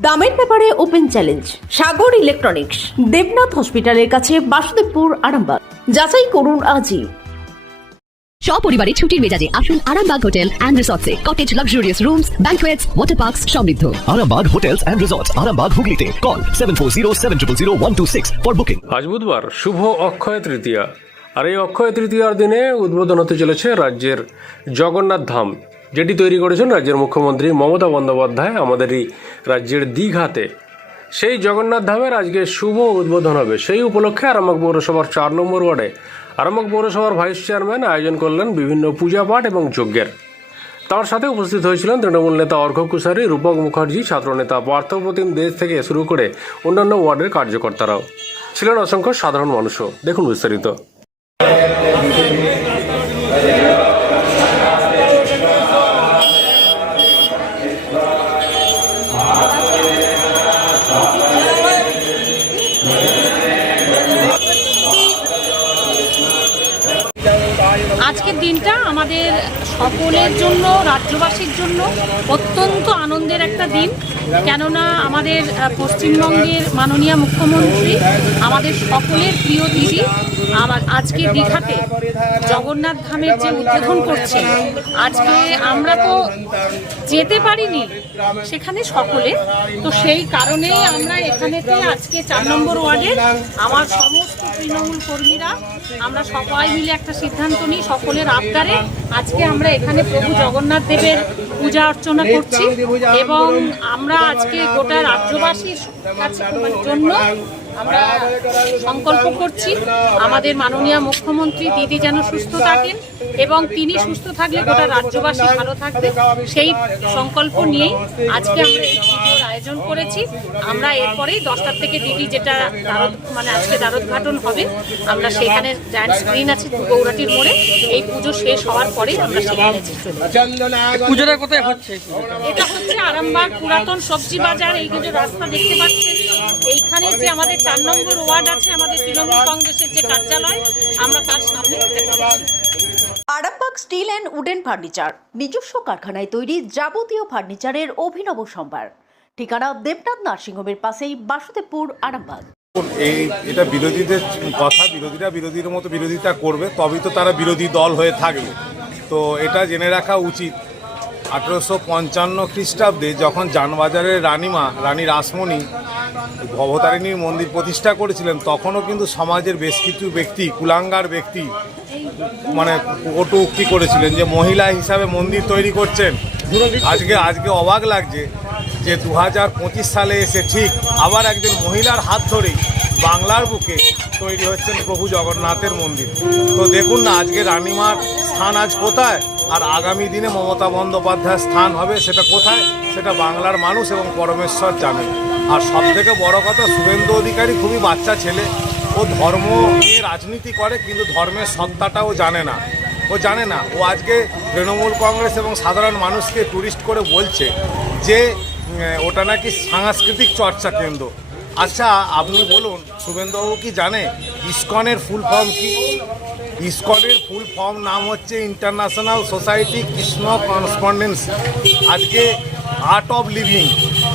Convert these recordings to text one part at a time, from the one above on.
দামের ব্যাপারে open challenge Sagar electronics Debnath হসপিটালের কাছে বাসুদেবপুর আরামবাগ। যাচাই করুন আজই। সপরিবারে ছুটির মেজাজে আসুন Arambagh hotel and রিসর্টসে। Cottage luxurious rooms banquets water parks সমৃদ্ধ। Arambag Hotels and Resorts, Arambag Hooghly Call 740 for booking. আজ বুধবার শুভ অক্ষয় তৃতীয়া। আর এই অক্ষয় তৃতীয়ার দিনে উদ্বোধন হতে চলেছে রাজ্যের জগন্নাথ ধাম। যেটি তৈরি করেছেন রাজ্যের মুখ্যমন্ত্রী মমতা বন্দ্যোপাধ্যায় আমাদের এই রাজ্যের দীঘাতে। সেই জগন্নাথ ধামের আজকে শুভ উদ্বোধন হবে। সেই উপলক্ষে আরামবাগ পৌরসভার চার নম্বর ওয়ার্ডে আরামবাগ পৌরসভার ভাইস চেয়ারম্যান আয়োজন করলেন বিভিন্ন পূজা পাঠ এবং যজ্ঞের। তার সাথে উপস্থিত হয়েছিলেন তৃণমূল নেতা অর্ঘ কুশারী, রূপক মুখার্জি, ছাত্রনেতা পার্থপ্রতিম দেশ থেকে শুরু করে অন্যান্য ওয়ার্ডের কার্যকর্তারাও। ছিলেন অসংখ্য সাধারণ মানুষও। দেখুন বিস্তারিত। দিনটা আমাদের সকলের জন্য, রাজ্যবাসীর জন্য অত্যন্ত আনন্দের একটা দিন। কেননা আমাদের পশ্চিমবঙ্গের মাননীয় মুখ্যমন্ত্রী আমাদের সকলের প্রিয় দিদি। আমার আজকে দীঘাতে জগন্নাথ ধামের যে উদ্বোধন করছে আজকে আমরা তো যেতে পারিনি সেখানে সকলে তো সেই কারণেই আমরা এখানেতে আজকে চার নম্বর ওয়ার্ডের আমার সমস্ত তৃণমূল কর্মীরা আমরা সবাই মিলে একটা সিদ্ধান্ত নিই সকলের আবদারে আজকে আমরা এখানে প্রভু জগন্নাথ দেবের পূজা অর্চনা করছি এবং আমরা আজকে গোটা রাজ্যবাসীর কাছে জন্য আমরা সংকল্প করছি আমাদের মাননীয় মুখ্যমন্ত্রী দিদি যেন সুস্থ থাকেন এবং তিনি সুস্থ থাকলে গোটা রাজ্যবাসী ভালো থাকবে। সেই সংকল্প নিয়েই আজকে আমরা এই পুজোর আয়োজন করেছি। আমরা এরপরেই দশটার থেকে দিদি যেটা দ্বারদ মানে আজকে দ্বারোদ্ঘাটন হবে আমরা সেখানে জায়ান্ট স্ক্রিন আছে গৌরাটির মোড়ে এই পুজো শেষ হওয়ার পরেই আমরা সেখানে পুজোটা কোথায় হচ্ছে? এটা হচ্ছে আরামবাগ পুরাতন সবজি বাজার এই রাস্তা দেখতে পাচ্ছেন। এইখানে যে আমাদের চার নম্বর ওয়ার্ড আছে আমাদের তৃণমূল কংগ্রেসের যে কার্যালয় আমরা তার সামনে Arambag steel and wooden furniture নিজস্ব কারখানায় তৈরি যাবতীয় ফার্নিচারের অভিনব সম্ভার। ঠিকানা দেবনাথ নার্সিংহোমের পাশেই বাসুদেবপুর আরামবাগ। এই এটা বিরোধীদের কথা বিরোধীরা বিরোধীর মতো বিরোধিতা করবে তবেই তো তারা বিরোধী দল হয়ে থাকবে। তো এটা জেনে রাখা উচিত। আঠেরোশো পঞ্চান্ন খ্রিস্টাব্দে যখন জানবাজারের রানীমা রানী রাসমণি ভবতারিণীর মন্দির প্রতিষ্ঠা করেছিলেন, তখনও কিন্তু সমাজের বেশ কিছু ব্যক্তি, কুলাঙ্গার ব্যক্তি মানে কটু উক্তি করেছিলেন যে মহিলা হিসাবে মন্দির তৈরি করছেন। আজকে আজকে অবাক লাগছে যে দু হাজার পঁচিশ সালে এসে ঠিক আবার একজন মহিলার হাত ধরেই বাংলার বুকে তৈরি হচ্ছেন প্রভু জগন্নাথের মন্দির। তো দেখুন না, আজকে রানীমার স্থান আজ কোথায়? আর আগামী দিনে মমতা বন্দ্যোপাধ্যায়ের স্থান হবে সেটা কোথায়? সেটা বাংলার মানুষ এবং পরমেশ্বর জানেন। আর সব থেকে বড় কথা, শুভেন্দু অধিকারী খুবই বাচ্চা ছেলে। ও ধর্ম নিয়ে রাজনীতি করে, কিন্তু ধর্মের সত্তাটাও জানে না। ও জানে না। ও আজকে তৃণমূল কংগ্রেস এবং সাধারণ মানুষকে টুরিস্ট করে বলছে যে ওটা নাকি সাংস্কৃতিক চর্চা কেন্দ্র। আচ্ছা আপনি বলুন, শুভেন্দুবাবু কি জানে ইস্কনের ফুল ফর্ম কি? ইস্কনের ফুল ফর্ম নাম হচ্ছে ইন্টারন্যাশনাল সোসাইটি কৃষ্ণ করসপন্ডেন্স আজকে আর্ট অফ লিভিং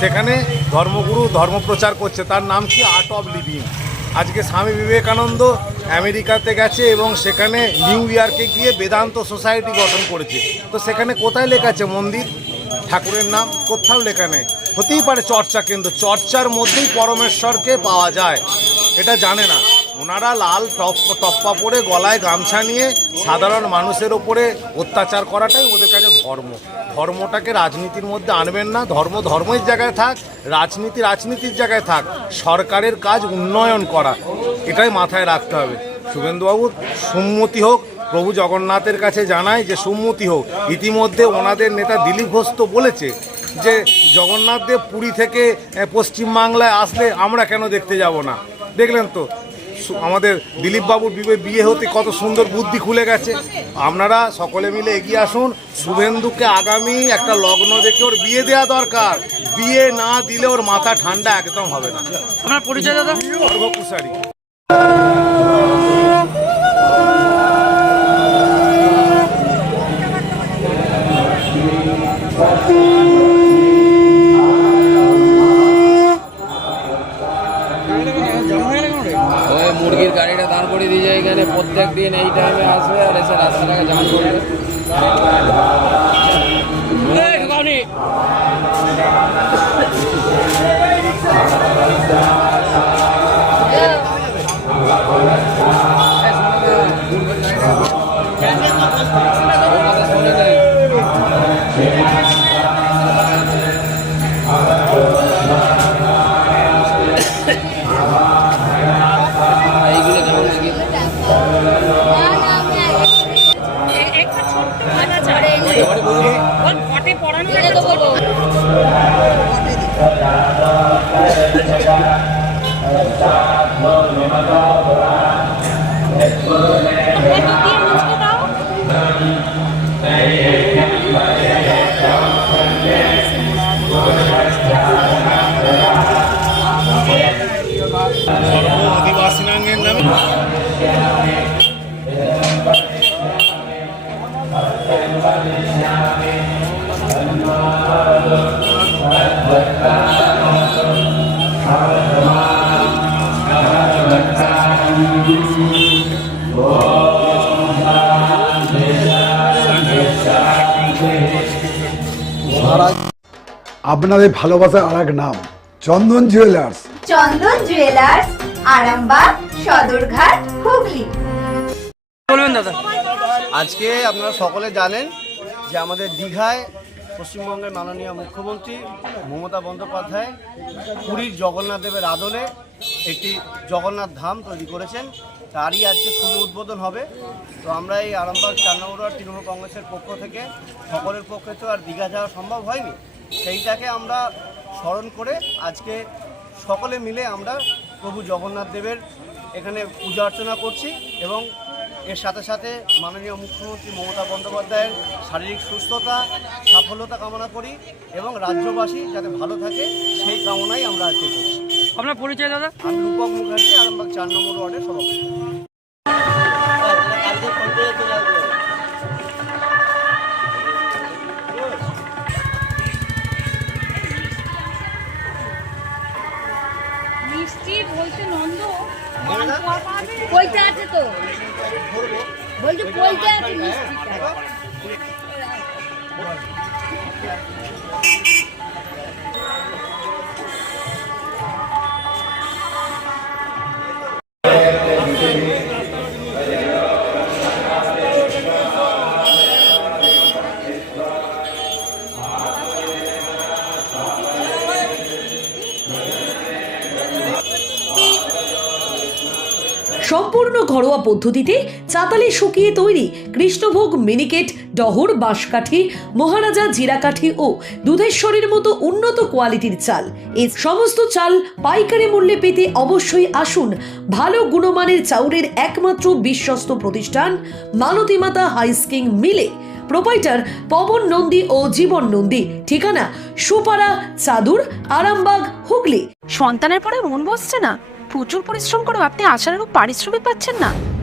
সেখানে ধর্মগুরু ধর্ম প্রচার করছে, তার নাম কি? আর্ট অফ লিভিং আজকে স্বামী বিবেকানন্দ আমেরিকাতে গেছে এবং সেখানে নিউ ইয়র্কে গিয়ে বেদান্ত সোসাইটি গঠন করেছে। তো সেখানে কোথায় লেখা আছে? মন্দির? ঠাকুরের নাম? কোথাও লেখা নেই। হতেই পারে চর্চা কেন্দ্র। চর্চার মধ্যেই পরমেশ্বরকে পাওয়া যায়। এটা জানে না। ওনারা লাল টপ, টপ্পা পরে গলায় গামছা নিয়ে সাধারণ মানুষের ওপরে অত্যাচার করাটাই ওদের কাছে ধর্ম। ধর্মটাকে রাজনীতির মধ্যে আনবেন না, ধর্ম ধর্মের জায়গায় থাক, রাজনীতি রাজনীতির জায়গায় থাক, সরকারের কাজ উন্নয়ন করা, এটাই মাথায় রাখতে হবে। শুভেন্দুবাবুর সম্মতি হোক, প্রভু জগন্নাথের কাছে জানায় যে সম্মতি হোক। ইতিমধ্যে ওনাদের নেতা দিলীপ ঘোষ তো বলেছে যে জগন্নাথ দেব পুরী থেকে পশ্চিমবাংলায় আসলে আমরা কেন দেখতে যাব না? দেখলেন তো? আমাদের দিলীপবাবুর বিবে- বিয়ে হতে কত সুন্দর বুদ্ধি খুলে গেছে। আপনারা সকলে মিলে এগিয়ে আসুন। শুভেন্দুকে আগামী একটা লগ্ন দেখে ওর বিয়ে দেওয়া দরকার। বিয়ে না দিলে ওর মাথা ঠান্ডা একদম হবে না। আপনার পরিচয় দাদা? কুশারি এই, আপনাদের ভালোবাসার আর এক নাম চন্দন জুয়েলার্স চন্দন জুয়েলার্স আরামবাগ সদরঘাট হুগলি। আজকে আপনারা সকলে জানেন যে আমাদের দীঘায় পশ্চিমবঙ্গের মাননীয় মুখ্যমন্ত্রী মমতা বন্দ্যোপাধ্যায় পুরীর জগন্নাথ দেবের আদলে একটি জগন্নাথ ধাম তৈরি করেছেন। তারই আজকে শুভ উদ্বোধন হবে। তো আমরা এই আরামবাগ ওয়ার্ড তৃণমূল কংগ্রেসের পক্ষ থেকে, সকলের পক্ষে তো আর দীঘা যাওয়া সম্ভব হয়নি, সেইটাকে আমরা স্মরণ করে আজকে সকলে মিলে আমরা প্রভু জগন্নাথ দেবের এখানে পূজা অর্চনা করছি এবং এর সাথে সাথে মাননীয় মুখ্যমন্ত্রী মমতা বন্দ্যোপাধ্যায়ের শারীরিক সুস্থতা সাফল্যতা কামনা করি এবং রাজ্যবাসী যাতে ভালো থাকে সেই কামনাই আমরা আজকে করছি। আপনার পরিচয় দাদা? আমি রূপক মুখার্জি আরামবাগ চার নম্বর ওয়ার্ডের সভাপতি। মিষ্টি বলছে নন্দ মালপোয়া আছে তো। বলছি কইতে আছে মিষ্টিটা। পদ্ধতিতে চাতালে শুকিয়ে তৈরি কৃষ্ণভোগ মিনিকেট, ডহর বাঁশকাঠি, মহারাজা জিরাকাঠি ও দুধেশ্বরীর মতো উন্নত কোয়ালিটির চাল। এই সমস্ত চাল পাইকারি মূল্যে পেতে অবশ্যই আসুন ভালো গুণমানের চাউলের একমাত্র বিশ্বস্ত প্রতিষ্ঠান মালতীমাতা হাইস্কিং মিলে। প্রোপাইটার পবন নন্দী ও জীবন নন্দী। ঠিকানা সুপারা চাদুর, আরামবাগ, হুগলি। সন্তানের পরে মন বসছে না। প্রচুর পরিশ্রম করেও আপনি আশানুরূপ পারিশ্রমিক পাচ্ছেন না।